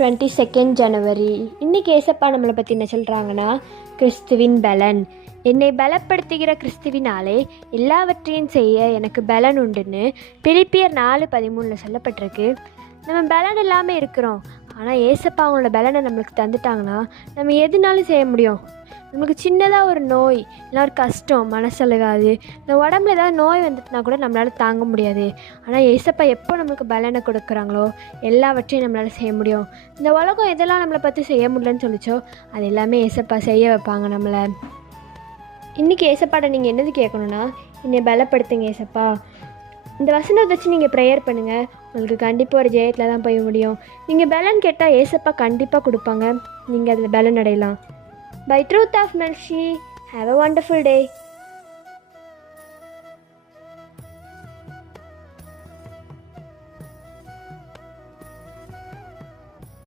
22 ஜனவரி. இன்றைக்கி ஏசப்பா நம்மளை பற்றி என்ன சொல்கிறாங்கன்னா, கிறிஸ்துவின் பலன். என்னை பலப்படுத்துகிற கிறிஸ்துவினாலே எல்லாவற்றையும் செய்ய எனக்கு பலன் உண்டுன்னு பிலிப்பியர் 4:13 சொல்லப்பட்டிருக்கு. நம்ம பலன் இல்லாமல் இருக்கிறோம், ஆனால் ஏசப்பா அவங்களோட பலனை நம்மளுக்கு தந்துட்டாங்கன்னா நம்ம எதுனாலும் செய்ய முடியும். நமக்கு சின்னதாக ஒரு நோய் இல்லை ஒரு கஷ்டம் மனசளவாது, இந்த உடம்புல ஏதாவது நோய் வந்துட்டுனா கூட நம்மளால் தாங்க முடியாது. ஆனால் ஏசப்பா எப்போ நம்மளுக்கு பலனை கொடுக்குறாங்களோ எல்லாவற்றையும் நம்மளால் செய்ய முடியும். இந்த உலகம் எதெல்லாம் நம்மளை பற்றி செய்ய முடியலன்னு சொல்லிச்சோ அது எல்லாமே ஏசப்பா செய்ய வைப்பாங்க நம்மளை. இன்றைக்கி ஏசப்பாட்ட நீங்கள் என்னது கேட்கணுன்னா, என்னை பலப்படுத்துங்க ஏசப்பா. இந்த வசனத்தை வச்சு நீங்கள் ப்ரேயர் பண்ணுங்கள், உங்களுக்கு கண்டிப்பாக ஒரு ஜெயத்தில் தான் போய் முடியும். நீங்கள் பலன் கேட்டால் ஏசப்பா கண்டிப்பாக கொடுப்பாங்க, நீங்கள் அதில் பலன் அடையலாம். By truth of mercy, have a wonderful day.